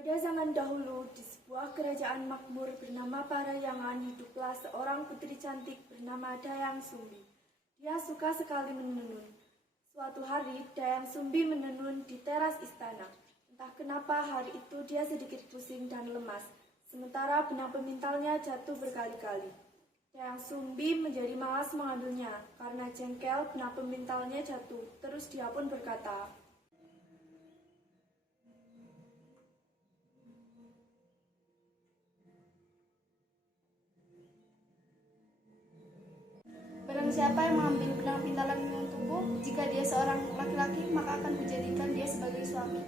Pada zaman dahulu, di sebuah kerajaan makmur bernama Parayangan, hiduplah seorang putri cantik bernama Dayang Sumbi. Dia suka sekali menenun. Suatu hari, Dayang Sumbi menenun di teras istana. Entah kenapa hari itu dia sedikit pusing dan lemas, sementara benang pemintalnya jatuh berkali-kali. Dayang Sumbi menjadi malas mengambilnya, karena jengkel benang pemintalnya jatuh. Terus dia pun berkata, "Barang siapa yang mengambil benang pintalan ini untukku, jika dia seorang laki-laki, maka akan kujadikan dia sebagai suami."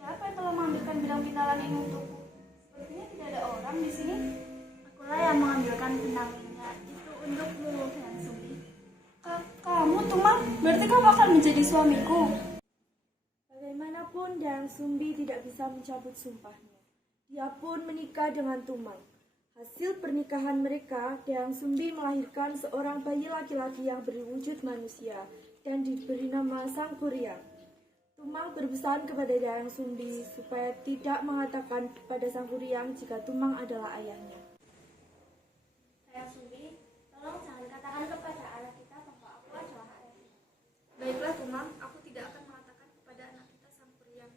"Siapa yang telah mengambilkan benang pintalan ini untukku? Sepertinya tidak ada orang di sini." Akulah yang mengambilkan benangnya itu untukmu, Dayang Sumbi. Kamu, Tumang, berarti kamu akan menjadi suamiku. Bagaimanapun, Dayang Sumbi tidak bisa mencabut sumpahnya. Dia pun menikah dengan Tumang. Hasil pernikahan mereka, Dayang Sumbi melahirkan seorang bayi laki-laki yang berwujud manusia dan diberi nama Sang Kuryang. Tumang berpesan kepada Dayang Sumbi supaya tidak mengatakan pada Sang Kuryang jika Tumang adalah ayahnya. Dayang Sumbi, tolong jangan katakan kepada anak kita bahwa aku adalah ayahnya. Baiklah Tumang, aku tidak akan mengatakan kepada anak kita Sang Kuryang.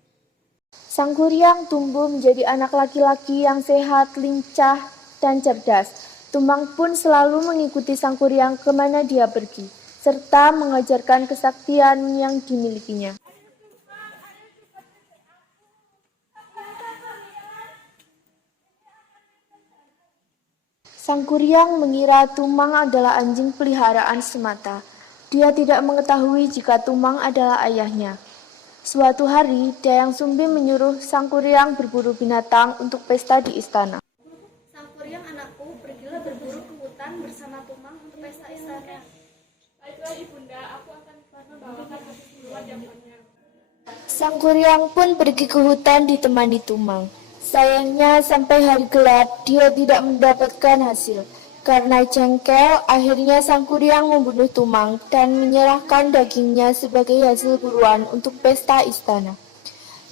Sang Kuryang tumbuh menjadi anak laki-laki yang sehat, lincah, dan cerdas. Tumang pun selalu mengikuti Sang Kuryang kemana dia pergi, serta mengajarkan kesaktian yang dimilikinya. Sang Kuryang mengira Tumang adalah anjing peliharaan semata. Dia tidak mengetahui jika Tumang adalah ayahnya. Suatu hari, Dayang Sumbi menyuruh Sang Kuryang berburu binatang untuk pesta di istana. Sang Kuryang, anakku, pergilah berburu ke hutan bersama Tumang untuk pesta istana. Baiklah ibunda, aku akan membawakan hasil buruan yang banyak. Sang Kuryang pun pergi ke hutan ditemani Tumang. Sayangnya sampai hari gelap dia tidak mendapatkan hasil. Karena jengkel, akhirnya Sang Kuryang membunuh Tumang dan menyerahkan dagingnya sebagai hasil buruan untuk pesta istana.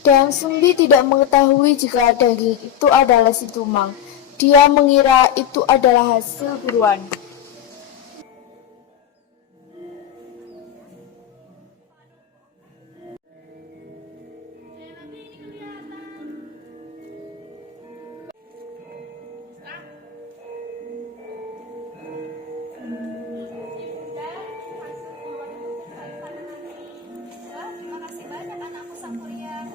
Dayang Sumbi tidak mengetahui jika daging itu adalah si Tumang. Dia mengira itu adalah hasil buruan. Ibunda, hasil buruan untuk pesta istana nanti. Wah, terima kasih banyak anakku Sang Kuryang.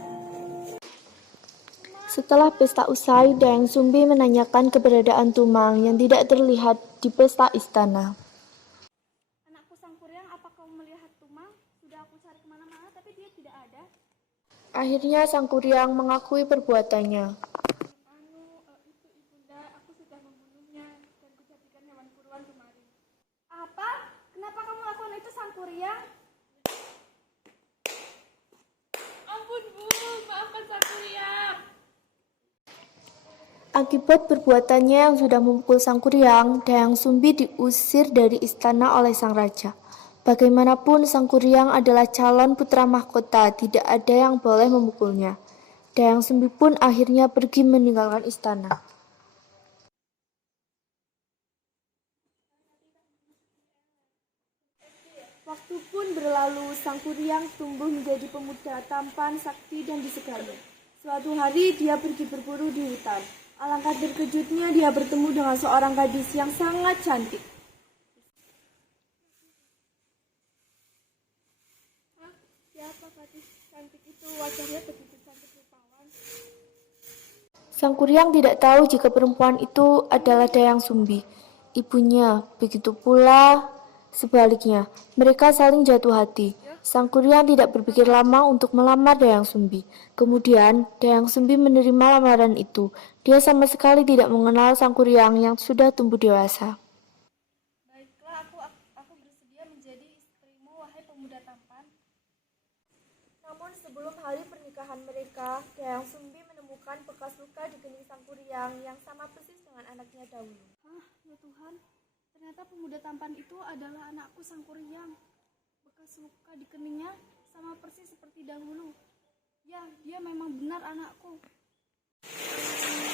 Setelah pesta usai, Dayang Sumbi menanyakan keberadaan Tumang yang tidak terlihat di pesta istana. Anakku Sang Kuryang, apa kau melihat Tumang? Sudah aku cari kemana-mana, tapi dia tidak ada. Akhirnya Sang Kuryang mengakui perbuatannya. Itu ibunda, aku sudah membunuhnya dan kujadikan hewan buruan kemarin. Apa? Kenapa kamu lakukan itu, Sang Kuryang? Ampun bu, maafkan Sang Kuryang. Akibat perbuatannya yang sudah memukul Sang Kuryang, Dayang Sumbi diusir dari istana oleh sang raja. Bagaimanapun Sang Kuryang adalah calon putra mahkota, tidak ada yang boleh memukulnya. Dayang Sumbi pun akhirnya pergi meninggalkan istana. Waktu pun berlalu, Sang Kuryang tumbuh menjadi pemuda tampan, sakti, dan disegani. Suatu hari dia pergi berburu di hutan. Alangkah terkejutnya dia bertemu dengan seorang gadis yang sangat cantik. Siapa gadis cantik itu? Wajahnya begitu cantik rupawan. Sang Kuryang tidak tahu jika perempuan itu adalah Dayang Sumbi, ibunya. Begitu pula sebaliknya, mereka saling jatuh hati. Sang Kuryang tidak berpikir lama untuk melamar Dayang Sumbi. Kemudian, Dayang Sumbi menerima lamaran itu. Dia sama sekali tidak mengenal Sang Kuryang yang sudah tumbuh dewasa. Baiklah, aku bersedia menjadi istrimu, wahai pemuda tampan. Namun sebelum hari pernikahan mereka, Dayang Sumbi menemukan bekas luka di kening Sang Kuryang yang sama persis dengan anaknya dahulu. Ya Tuhan, Ternyata pemuda tampan itu adalah anakku Sangkuriang. Bekas luka di keningnya sama persis seperti dahulu. Ya, dia memang benar anakku.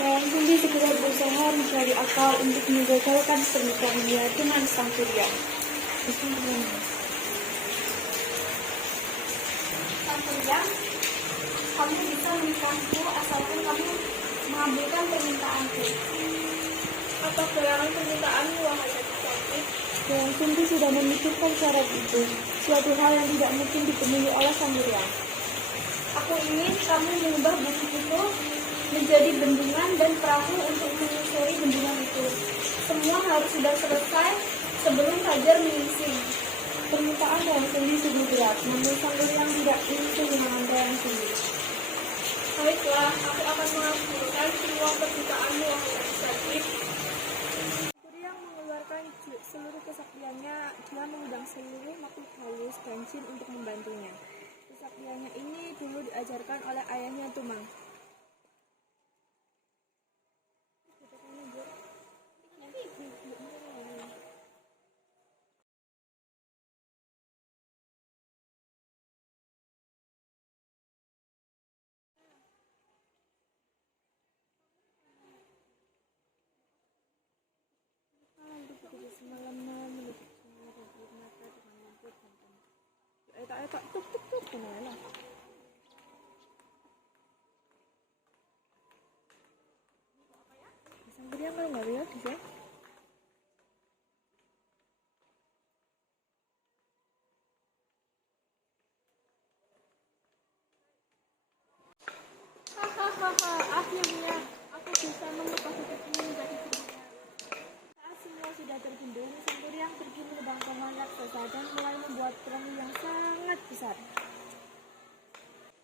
Dayang Sumbi segera berusaha mencari akal untuk menggagalkan pernikahannya dengan Sangkuriang. Sangkuriang, kamu bisa menikahku asalkan kamu mengabulkan permintaanku. Apa gerangan permintaanmu, wahai gadis cantik? Dayang Sumbi sudah memikirkan syarat itu, suatu hal yang tidak mungkin dipenuhi oleh Sangkuriang. Aku ingin kamu mengubah bukit itu menjadi bendungan dan perahu untuk menyusuri bendungan itu. Semua harus sudah selesai sebelum fajar menyingsing. Permintaan Dayang Sumbi sungguh berat, namun Sangkuriang tidak ingin kehilangan Dayang Sumbi. Baiklah, aku akan mengabulkan semua permintaanmu, wahai gadis cantik. Sangkuriang mengeluarkan seluruh kesaktiannya. Dia mengundang seluruh makhluk halus dan jin untuk membantunya. Kesaktiannya ini dulu diajarkan oleh ayahnya Tumang. Sangkuriang kalau nggak lihat bisa. Hahaha, akhirnya aku bisa mengubah bukit ini menjadi bendungan. Saat semua sudah terbendung, Sangkuriang pergi menebang pohon raksasa dan mulai membuat perahu yang sangat besar.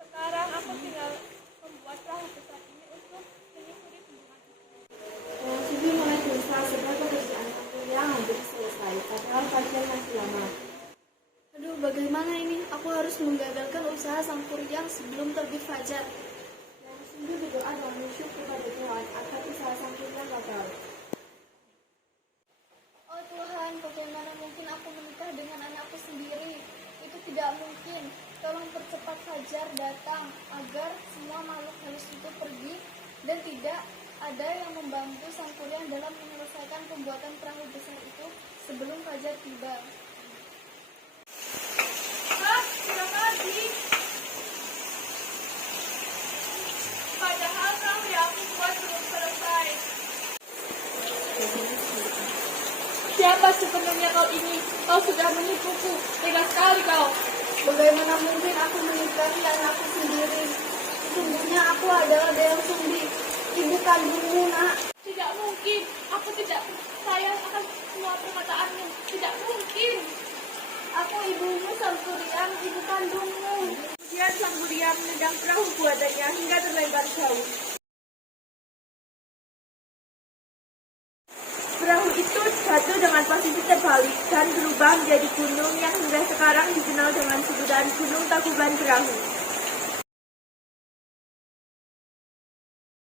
Sekarang aku tinggal membuat perahu besar ini untuk menyusuri bendungan itu. Dayang Sumbi mulai berusaha sebab pekerjaan Sangkuriang hampir selesai, padahal fajar masih lama. Aduh, bagaimana ini? Aku harus menggagalkan usaha Sangkuriang sebelum terbit fajar. Dayang Sumbi berdoa dan bersyukur kepada Tuhan agar usaha Sangkuriang gagal. Oh Tuhan, bagaimana mungkin aku menikah dengan anakku sendiri? Itu tidak mungkin. Tolong percepat fajar datang agar semua makhluk halus itu pergi dan tidak ada yang membantu Sangkuriang dalam menyelesaikan pembuatan perahu besar itu sebelum fajar tiba. Sudah pagi. Padahal perahu yang aku buat belum selesai. Siapa sebenarnya kau ini? Kau sudah menipuku. Tega sekali kau. Bagaimana mungkin aku menikahi anakku sendiri? Sesungguhnya aku adalah Dayang Sumbi, ibu kandungmu, nak. Tidak mungkin. Aku tidak percaya akan semua perkataanmu. Tidak mungkin. Aku ibumu Sangkuriang, ibu kandungmu. Kemudian Sangkuriang menendang perahu buatannya hingga terlempar jauh. Perahu itu jatuh dengan posisi terbalik dan berubah menjadi gunung yang hingga sekarang dikenal dengan sebutan Gunung Tangkuban Perahu.